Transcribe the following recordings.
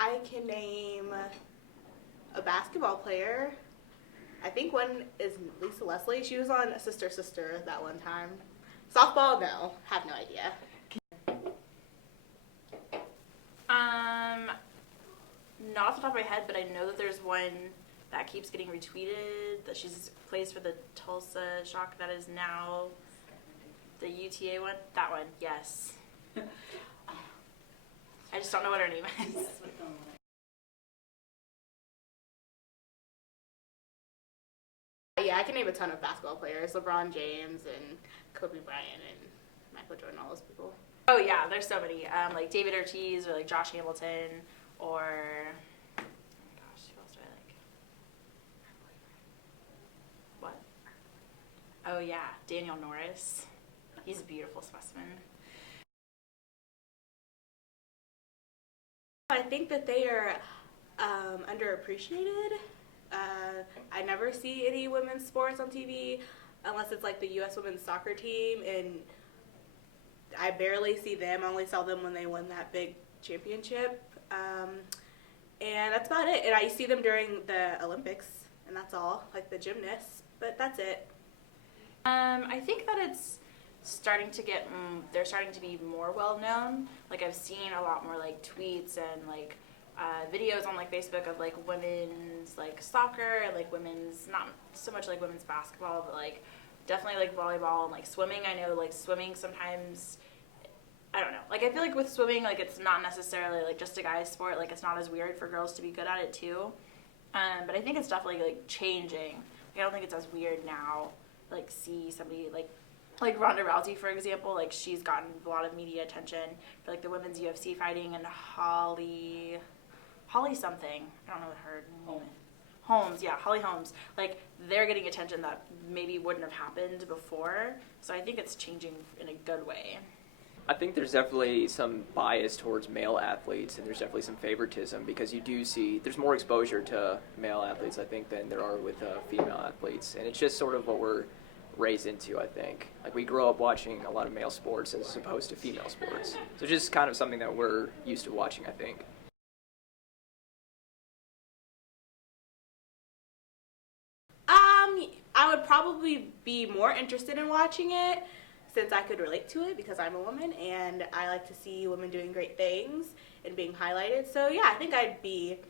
I can name a basketball player. I think one is Lisa Leslie. She was on Sister Sister that one time. Softball, no. Have no idea. Not off the top of my head, but I know that there's one that keeps getting retweeted, that she's plays for the Tulsa Shock that is now the UTA one. That one, yes. I just don't know what her name is. Yeah, I can name a ton of basketball players. LeBron James and Kobe Bryant and Michael Jordan, all those people. Oh yeah, there's so many. Like David Ortiz or like Josh Hamilton or oh my gosh, who else do I like? What? Oh yeah, Daniel Norris. He's a beautiful specimen. I think that they are underappreciated. I never see any women's sports on TV unless it's like the U.S. women's soccer team, and I barely see them. I only saw them when they won that big championship, and that's about it. And I see them during the Olympics, and that's all, like the gymnasts, but that's it. I think that it's starting to get, they're starting to be more well known. Like I've seen a lot more like tweets and like videos on like Facebook of like women's like soccer and like women's, not so much like women's basketball, but like definitely like volleyball and like swimming. I know like swimming sometimes, I don't know, like I feel like with swimming, like it's not necessarily like just a guy's sport. Like it's not as weird for girls to be good at it too. But I think it's definitely like changing. Like, I don't think it's as weird now. Like see somebody like Ronda Rousey, for example, like she's gotten a lot of media attention for like the women's UFC fighting, and Holly something, I don't know what her name is. Holmes, yeah, Holly Holmes. Like they're getting attention that maybe wouldn't have happened before. So I think it's changing in a good way. I think there's definitely some bias towards male athletes, and there's definitely some favoritism because you do see there's more exposure to male athletes, I think, than there are with female athletes, and it's just sort of what we're raised into, I think. Like we grow up watching a lot of male sports as opposed to female sports, so just kind of something that we're used to watching, I think. I would probably be more interested in watching it since I could relate to it because I'm a woman and I like to see women doing great things and being highlighted. So yeah, I think I'd be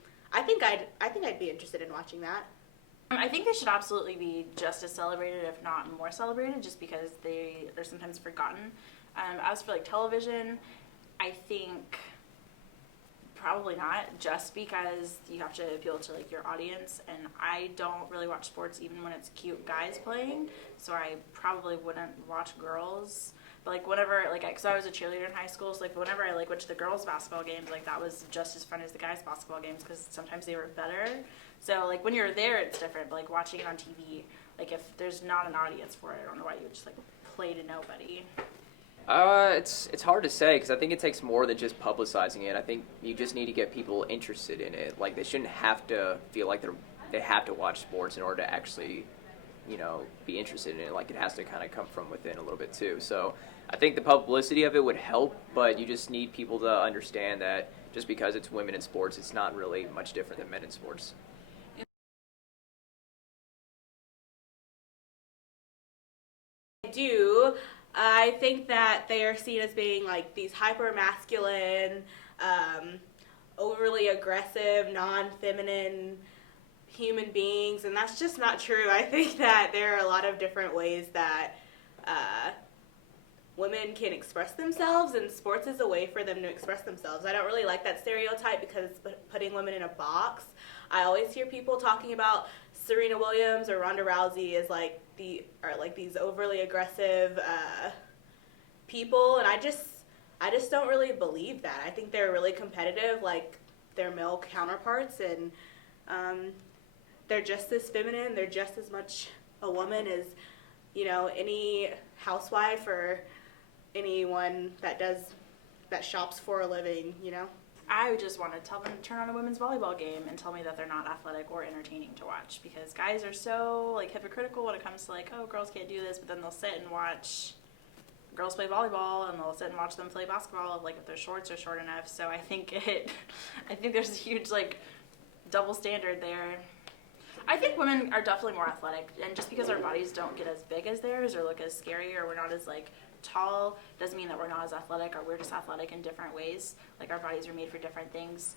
interested in watching that. I think they should absolutely be just as celebrated, if not more celebrated, just because they're sometimes forgotten. As for like television, I think probably not, just because you have to appeal to like your audience, and I don't really watch sports even when it's cute guys playing, so I probably wouldn't watch girls. But like whenever, like, because I was a cheerleader in high school, so like whenever I like went to the girls basketball games, like that was just as fun as the guys basketball games because sometimes they were better. So like when you're there, it's different. But like watching it on TV, like if there's not an audience for it, I don't know why you would just like play to nobody. It's hard to say because I think it takes more than just publicizing it. I think you just need to get people interested in it. Like they shouldn't have to feel like they have to watch sports in order to actually, be interested in it. Like it has to kind of come from within a little bit too. So I think the publicity of it would help, but you just need people to understand that just because it's women in sports, it's not really much different than men in sports. I think that they are seen as being like these hyper masculine, overly aggressive, non-feminine human beings, and that's just not true. I think that there are a lot of different ways that women can express themselves, and sports is a way for them to express themselves. I don't really like that stereotype because it's putting women in a box. I always hear people talking about Serena Williams or Ronda Rousey as like these overly aggressive people, and I just don't really believe that. I think they're really competitive, like their male counterparts, and they're just as feminine. They're just as much a woman as any housewife or anyone that shops for a living. I would just want to tell them to turn on a women's volleyball game and tell me that they're not athletic or entertaining to watch, because guys are so like hypocritical when it comes to like, oh, girls can't do this, but then they'll sit and watch girls play volleyball and they'll sit and watch them play basketball, like if their shorts are short enough. So I think there's a huge like double standard there. I think women are definitely more athletic, and just because our bodies don't get as big as theirs or look as scary or we're not as like tall doesn't mean that we're not as athletic, or we're just athletic in different ways. Like our bodies are made for different things.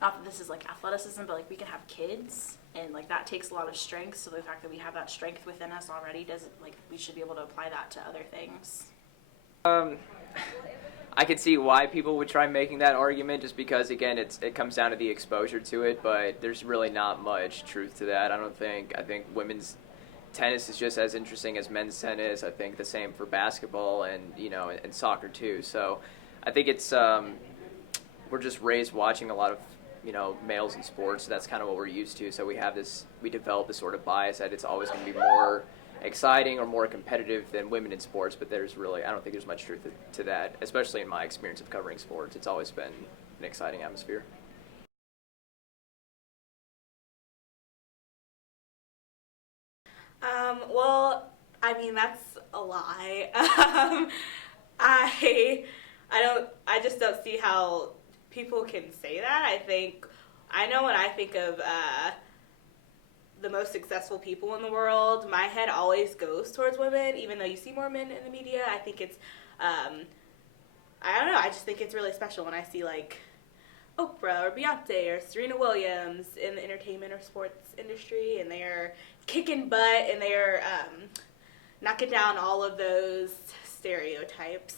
Not that this is like athleticism, but like we can have kids, and like that takes a lot of strength. So the fact that we have that strength within us already doesn't, like, we should be able to apply that to other things. I could see why people would try making that argument, just because again it comes down to the exposure to it, but there's really not much truth to that. I think women's tennis is just as interesting as men's tennis. I think the same for basketball and and soccer too. So I think it's we're just raised watching a lot of males in sports. So that's kind of what we're used to. So we develop this sort of bias that it's always going to be more exciting or more competitive than women in sports. But I don't think there's much truth to that, especially in my experience of covering sports. It's always been an exciting atmosphere. Well, I mean, that's a lie. I just don't see how people can say that. I know when I think of the most successful people in the world, my head always goes towards women, even though you see more men in the media. I think it's, I don't know, I just think it's really special when I see like Oprah or Beyonce or Serena Williams in the entertainment or sports industry, and they're kicking butt and they're knocking down all of those stereotypes.